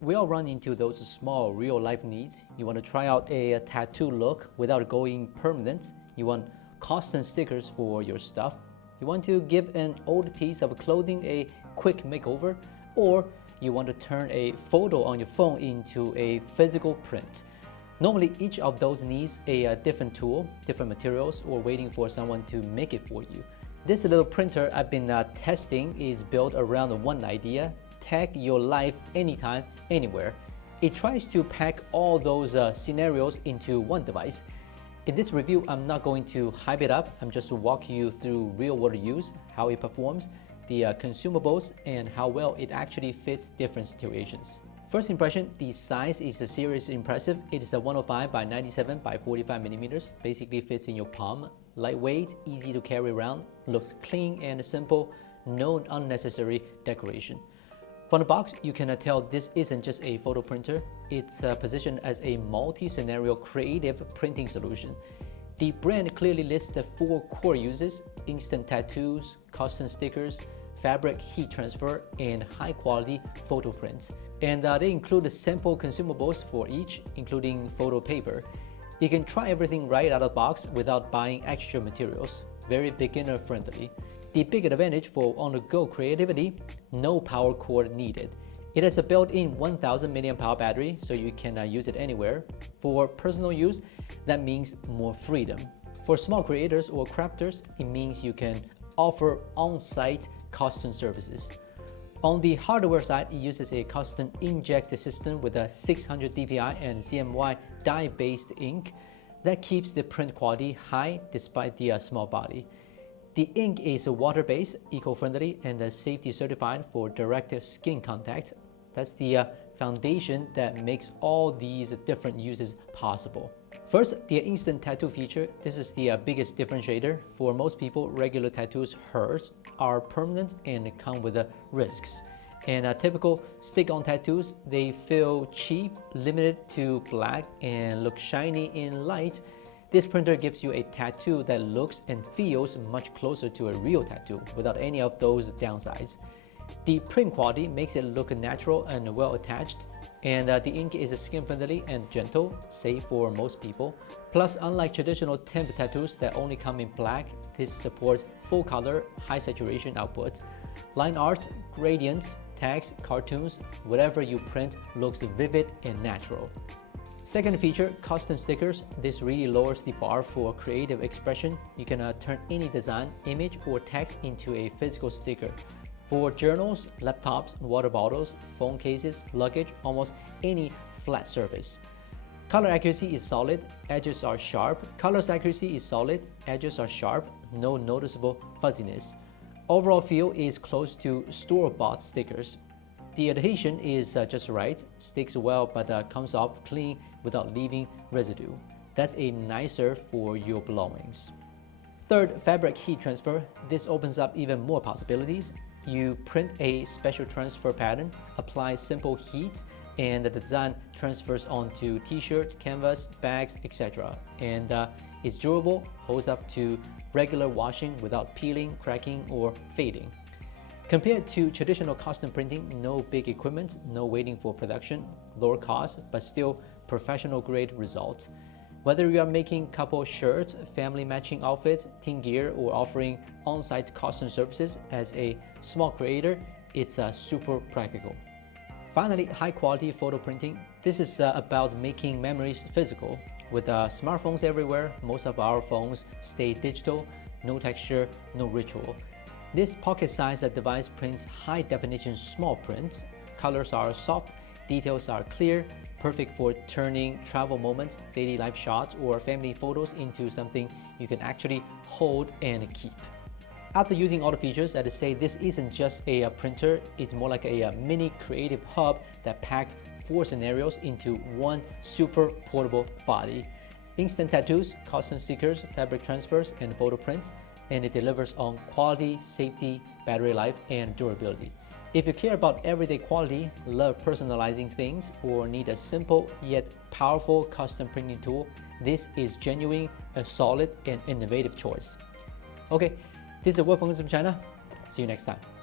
We all run into those small real-life needs. You want to try out a tattoo look without going permanent. You want custom stickers for your stuff. You want to give an old piece of clothing a quick makeover, or you want to turn a photo on your phone into a physical print. Normally, each of those needs a different tool, different materials, or waiting for someone to make it for you. This little printer I've been testing is built around one idea: tag your life anytime, anywhere. It tries to pack all those scenarios into one device. In this review, I'm not going to hype it up. I'm just walking you through real-world use, how it performs, the consumables, and how well it actually fits different situations. First impression, the size is seriously impressive. It is a 105 by 97 by 45 millimeters. Basically fits in your palm. Lightweight, easy to carry around, looks clean and simple, no unnecessary decoration. From the box, you can tell this isn't just a photo printer. It's positioned as a multi-scenario creative printing solution. The brand clearly lists the 4 core uses: instant tattoos, custom stickers, fabric heat transfer, and high-quality photo prints. And they include simple consumables for each, including photo paper. You can try everything right out of the box without buying extra materials. Very beginner-friendly. The big advantage for on-the-go creativity: no power cord needed. It has a built-in 1000 mAh battery, so you can use it anywhere. For personal use, that means more freedom. For small creators or crafters, it means you can offer on-site custom services. On the hardware side, it uses a custom inkjet system with a 600 dpi and CMY dye-based ink that keeps the print quality high despite the small body. The ink is water-based, eco-friendly, and safety certified for direct skin contact. That's the foundation that makes all these different uses possible. First, the instant tattoo feature. This is the biggest differentiator. For most people, regular tattoos hurt, are permanent, and come with risks. And typical stick-on tattoos, they feel cheap, limited to black, and look shiny in light. This printer gives you a tattoo that looks and feels much closer to a real tattoo without any of those downsides. The print quality makes it look natural and well attached, and the ink is skin-friendly and gentle, safe for most people. Plus, unlike traditional temp tattoos that only come in black, this supports full color, high saturation output. Line art, gradients, tags, cartoons, whatever you print looks vivid and natural. Second feature, custom stickers. This really lowers the bar for creative expression. You can turn any design, image, or text into a physical sticker. For journals, laptops, water bottles, phone cases, luggage, almost any flat surface. Color accuracy is solid, edges are sharp. No noticeable fuzziness. Overall feel is close to store-bought stickers. The adhesion is just right, sticks well but comes off clean without leaving residue. That's a nicer for your belongings. Third, fabric heat transfer. This opens up even more possibilities. You print a special transfer pattern, apply simple heat, and the design transfers onto t-shirt, canvas, bags, etc. And it's durable, holds up to regular washing without peeling, cracking, or fading. Compared to traditional custom printing, no big equipment, no waiting for production, lower cost, but still professional grade results. Whether you are making couple shirts, family matching outfits, team gear, or offering on-site custom services as a small creator, it's super practical. Finally, high-quality photo printing. This is about making memories physical. With smartphones everywhere, most of our phones stay digital, no texture, no ritual. This pocket-sized device prints high-definition small prints. Colors are soft, details are clear, perfect for turning travel moments, daily life shots, or family photos into something you can actually hold and keep. After using all the features, I'd say this isn't just a printer, it's more like a mini creative hub that packs 4 scenarios into one super portable body. Instant tattoos, custom stickers, fabric transfers, and photo prints, and it delivers on quality, safety, battery life, and durability. If you care about everyday quality, love personalizing things, or need a simple yet powerful custom printing tool, this is genuine, a solid, and innovative choice. Okay, this is Wolf from Gizmochina. See you next time.